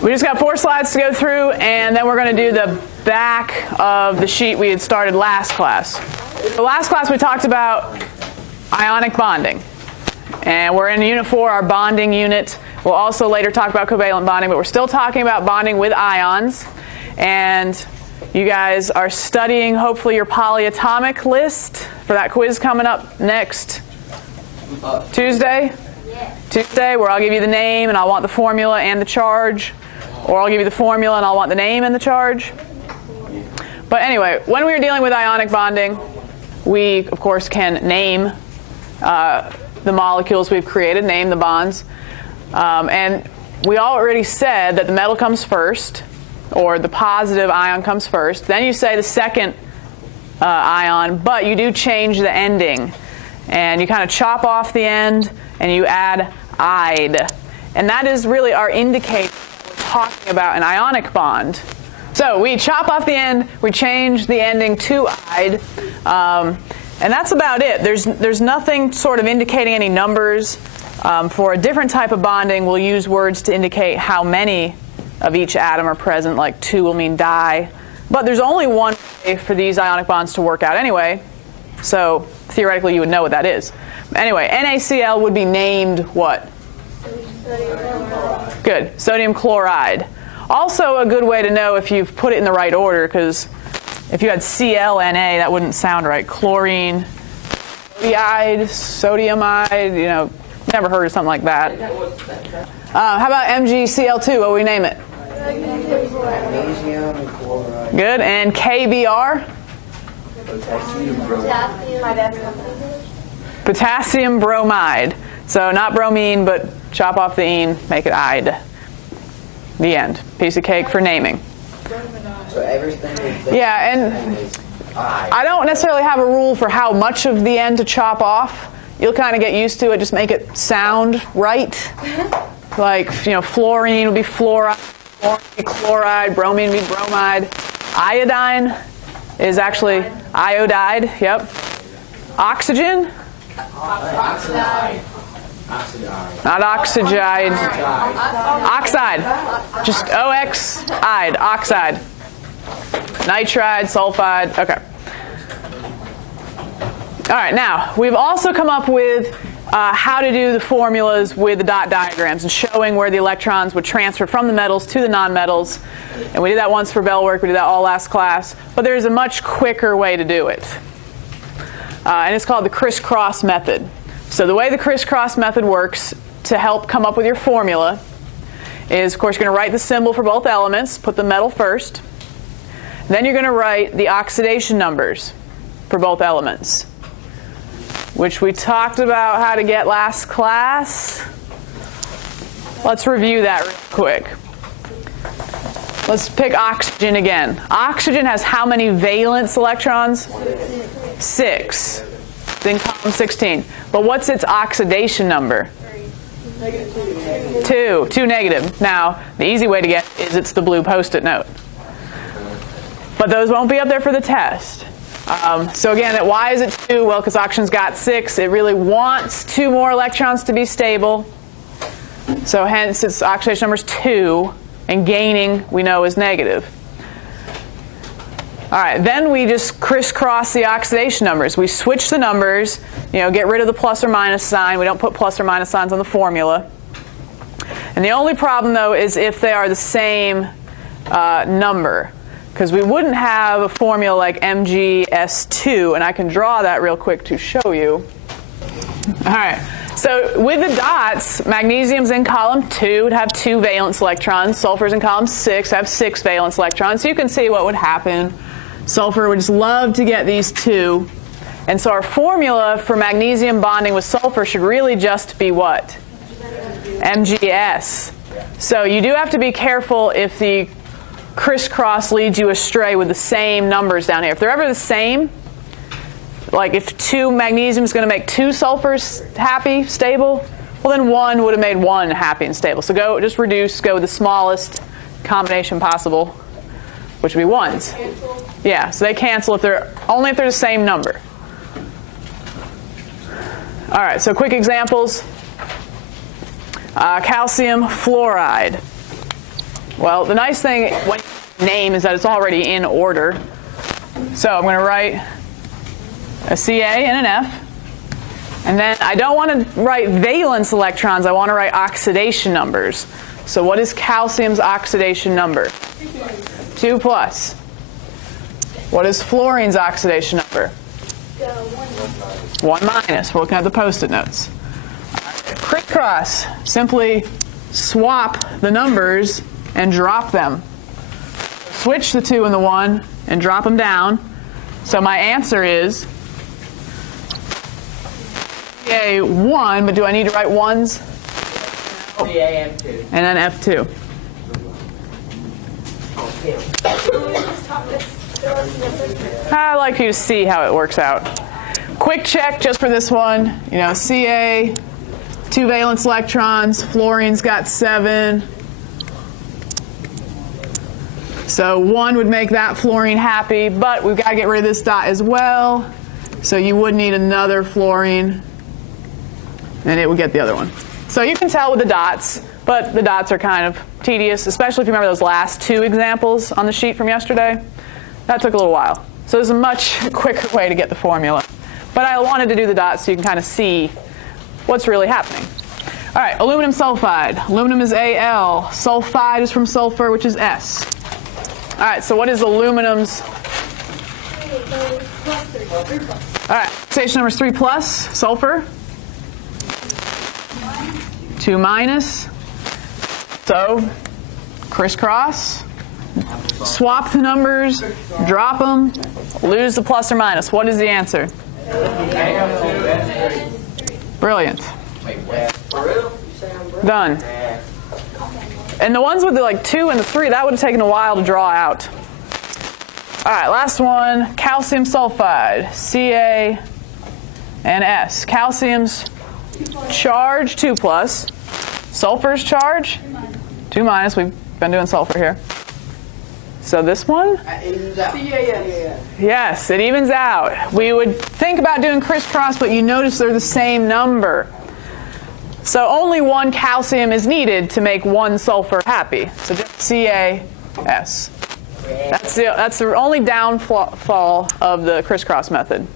We just got 4 slides to go through, and then we're going to do the back of the sheet we had started last class. The last class we talked about ionic bonding. And we're in Unit 4, our bonding unit. We'll also later talk about covalent bonding, but we're still talking about bonding with ions. And you guys are studying, hopefully, your polyatomic list for that quiz coming up next Tuesday? Yeah. Tuesday, where I'll give you the name and I'll want the formula and the charge. Or I'll give you the formula and I'll want the name and the charge. But anyway, when we were dealing with ionic bonding, we, of course, can name the molecules we've created, name the bonds. And we already said that the metal comes first, or the positive ion comes first. Then you say the second ion, but you do change the ending. And you kind of chop off the end, and you add "-ide". And that is really our indicator that we're talking about an ionic bond. So we chop off the end, we change the ending to "-ide". And that's about it. There's nothing sort of indicating any numbers. For a different type of bonding, we'll use words to indicate how many of each atom are present, like 2 will mean di. But there's only one way for these ionic bonds to work out anyway, so theoretically you would know what that is. Anyway, NaCl would be named what? Good, sodium chloride. Also a good way to know if you've put it in the right order, because if you had ClNa, that wouldn't sound right. Chlorine, sodiumide, you know, never heard of something like that. How about MgCl2? What would we name it? Magnesium chloride. Good. And KBr? Potassium bromide. So not bromine, but chop off the ene, make it "-ide". The end. Piece of cake for naming. So everything is yeah, and I don't necessarily have a rule for how much of the end to chop off. You'll kind of get used to it. Just make it sound right. Like, you know, fluorine would be fluoride, fluorine would be chloride, bromine would be bromide. Iodine is actually iodide. Yep. Oxygen? Oxide. Not oxygen. Oxide. Just OX-ide. Oxide. Nitride, sulfide. Okay. All right, now, we've also come up with how to do the formulas with the dot diagrams and showing where the electrons would transfer from the metals to the nonmetals. And we did that once for bell work. We did that all last class. But there's a much quicker way to do it. And it's called the Crisscross method. So the way the Crisscross method works to help come up with your formula is, of course, you're going to write the symbol for both elements, put the metal first. Then you're going to write the oxidation numbers for both elements, which we talked about how to get last class. Let's review that real quick. Let's pick oxygen again. Oxygen has how many valence electrons? 6. It's in column 16. But what's its oxidation number? 2. 2 negative. Now, the easy way to get it is it's the blue Post-it note. But those won't be up there for the test. So again, why is it 2? Well, because oxygen's got 6. It really wants 2 more electrons to be stable. So hence its oxidation number is 2. And gaining, we know, is negative. All right, then we just crisscross the oxidation numbers. We switch the numbers, you know, get rid of the plus or minus sign. We don't put plus or minus signs on the formula. And the only problem, though, is if they are the same number. Because we wouldn't have a formula like MgS2, and I can draw that real quick to show you. All right, so with the dots, magnesium's in column 2, would have 2 valence electrons. Sulfur's in column 6, have 6 valence electrons. So you can see what would happen. Sulfur would just love to get these 2. And so our formula for magnesium bonding with sulfur should really just be what? MgS. So you do have to be careful if the crisscross leads you astray with the same numbers down here. If they're ever the same, like if 2 magnesium is going to make 2 sulfurs happy, stable, well then 1 would have made 1 happy and stable. So just reduce, go with the smallest combination possible, which would be 1s. Yeah, so they cancel only if they're the same number. All right, so quick examples. Calcium fluoride. Well, the nice thing when you name is that it's already in order. So I'm going to write a Ca and an F. And then I don't want to write valence electrons. I want to write oxidation numbers. So what is calcium's oxidation number? 2 plus. What is fluorine's oxidation number? 1 minus. We're looking at the post-it notes. Crisscross. Simply swap the numbers and drop them. Switch the 2 and the 1 and drop them down. So my answer is Ca1, but do I need to write 1s? Ca2. And then F2. I like you to see how it works out. Quick check just for this one. You know, Ca, 2 valence electrons. Fluorine's got 7. So 1 would make that fluorine happy, but we've got to get rid of this dot as well. So you would need another fluorine, and it would get the other one. So you can tell with the dots, but the dots are kind of tedious, especially if you remember those last 2 examples on the sheet from yesterday. That took a little while. So there's a much quicker way to get the formula. But I wanted to do the dots so you can kind of see what's really happening. All right, aluminum sulfide. Aluminum is Al. Sulfide is from sulfur, which is S. All right, so what is aluminum's? All right, oxidation number is 3 plus. Sulfur? 2 minus. So, crisscross. Swap the numbers, drop them, lose the plus or minus. What is the answer? Brilliant. Done. And the ones with the 2 and the 3, that would have taken a while to draw out. All right, last one, calcium sulfide, Ca and S. Calcium's charge 2 plus, sulfur's charge 2 minus. We've been doing sulfur here. So this one? Yes, it evens out. We would think about doing crisscross, but you notice they're the same number. So only 1 calcium is needed to make 1 sulfur happy. So just CaS. That's the only downfall of the crisscross method.